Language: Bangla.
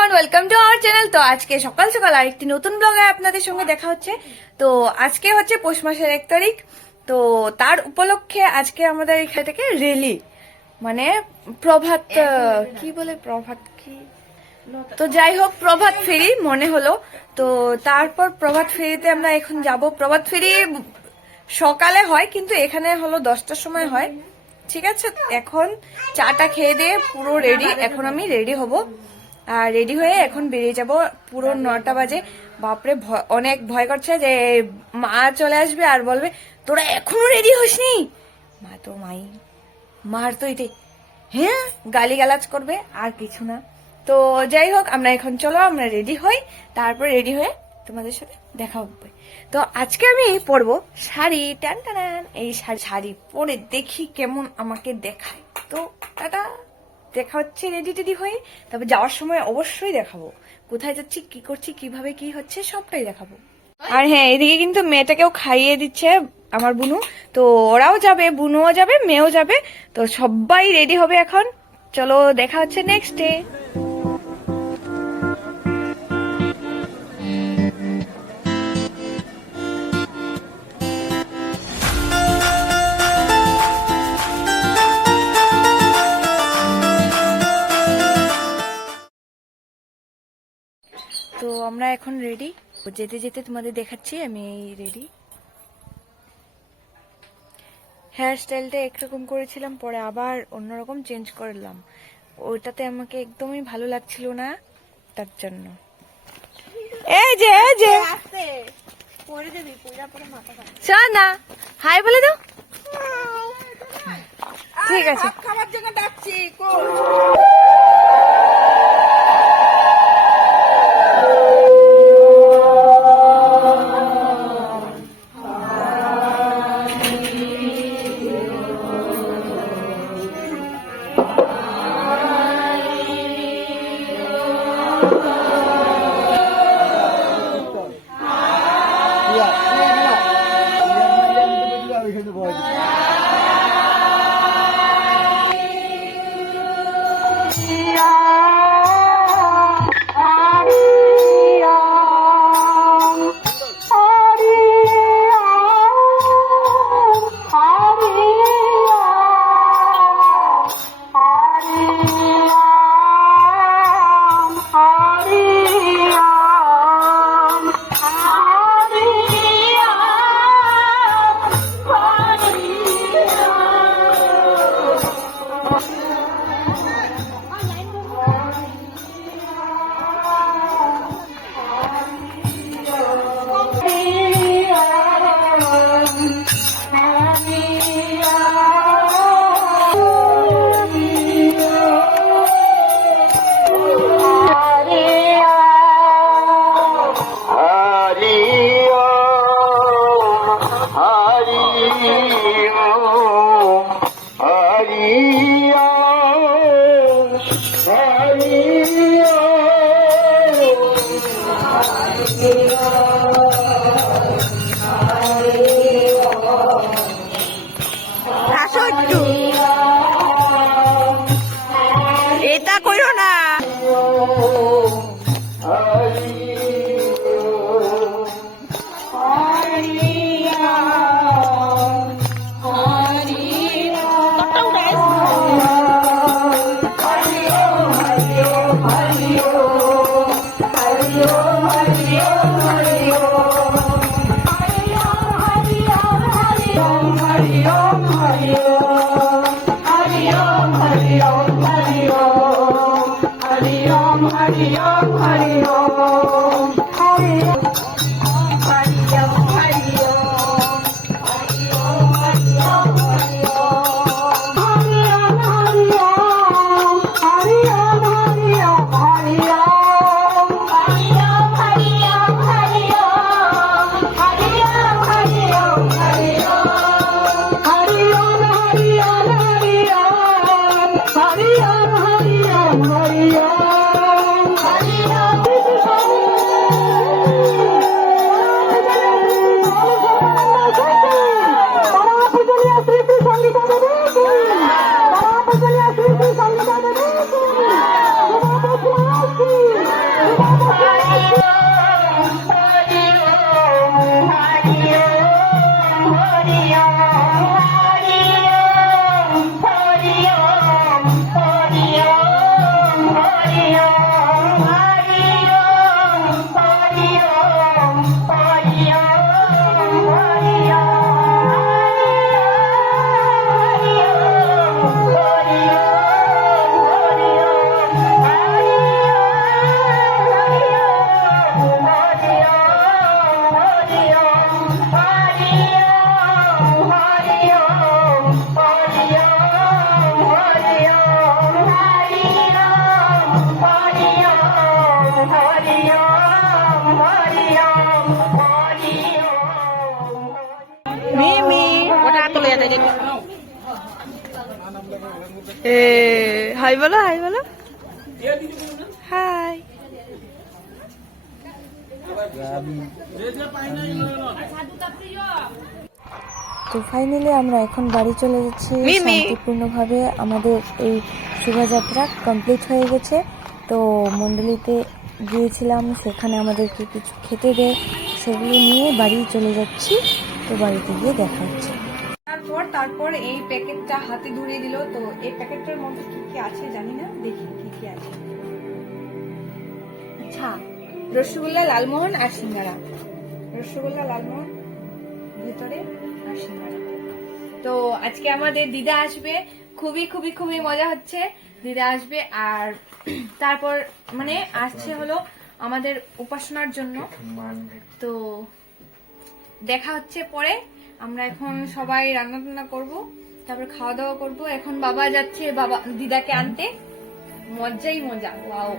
Everyone, welcome to our channel. তো আজকে সকাল সকাল আরেকটি নতুন ব্লগে আপনাদের সঙ্গে দেখা হচ্ছে। তো আজকে হচ্ছে পৌষ মাসের 1 তারিখ। তো তার উপলক্ষে আজকে আমাদের এখান থেকে রেলি, মানে প্রভাত, কি বলে প্রভাত কি, তো যাই হোক প্রভাত ফেরি মনে হলো। তো তারপর প্রভাত ফেরিতে আমরা এখন যাব। প্রভাত ফেরি সকালে হয়, কিন্তু এখানে হলো 10টার সময় হয়। ঠিক আছে, এখন চাটা খেয়ে দিয়ে পুরো রেডি। এখন আমি রেডি হব, আর রেডি হয়ে এখন বেরিয়ে যাব। পুরো 9টা বাজে। বাপরে, অনেক ভয় করছে যে মা চলে আসবে আর বলবে তোরা এখনো রেডি হসনি। মা তো মার তো এটাই, হ্যাঁ, গালিগালাজ করবে আর কিছু না। তো যাই হোক, আমরা এখন চলো আমরা রেডি হই, তারপর রেডি হয়ে তোমাদের সাথে দেখা হবে। তো আজকে আমি পরবো শাড়ি, টান টান। এই শাড়ি পরে দেখি কেমন আমাকে দেখায়। তো টাটা, দেখা হচ্ছে রেডি টেডি হয়ে। তবে যাওয়ার সময় অবশ্যই দেখাবো কোথায় যাচ্ছি, কি করছি, কিভাবে কি হচ্ছে, সবটাই দেখাবো। আর হ্যাঁ, এদিকে কিন্তু মেয়েটাকেও খাইয়ে দিচ্ছে আমার বুনু। তো ওরাও যাবে, বুনুও যাবে, মেয়েও যাবে। তো সবাই রেডি হবে এখন। চলো, দেখা হচ্ছে নেক্সট ডে। তো আমরা এখন রেডি, যেতে যেতে তোমাদের দেখাচ্ছি আমি রেডি। হেয়ার স্টাইলটা একরকম করেছিলাম, পরে আবার অন্যরকম চেঞ্জ করলাম। ওইটাতে আমাকে একদমই ভালো লাগছিল না, তার জন্য। এই যে না, হাই বলে দাও। ঠিক আছে, খাবার জন্য ডাকছি। এটা কইরো না। হাই বলো, হাই বলো, হাই। তো ফাইনালি আমরা এখন বাড়ি চলে যাচ্ছি শান্তিপূর্ণভাবে। আমাদের এই শোভাযাত্রা কমপ্লিট হয়ে গেছে। তো মণ্ডলীতে গিয়েছিলাম, সেখানে আমাদেরকে কিছু খেতে দেয়, সেগুলো নিয়ে বাড়ি চলে যাচ্ছি। তো বাড়িতে গিয়ে দেখা হচ্ছে। তারপর এই প্যাকেটটা হাতে ধরিয়ে দিল। তো এই প্যাকেটটার মধ্যে কি কি আছে জানি না, দেখি কি কি আছে। আচ্ছা, রসগোল্লা, লালমোহন আর সিঙ্গারা। রসগোল্লা, লালমোহন ভিতরে আর সিঙ্গারা। তো আজকে আমাদের দিদা আসবে, খুবই খুবই খুবই মজা হচ্ছে। দিদা আসবে আর তারপর মানে আসছে হলো আমাদের উপাসনার জন্য। তো দেখা হচ্ছে পরে। আমরা এখন সবাই রান্না টান্না করবো, তারপর খাওয়া দাওয়া করবো। এখন বাবা যাচ্ছে বাবা দিদাকে আনতে। মজাই মজা, ওয়াও।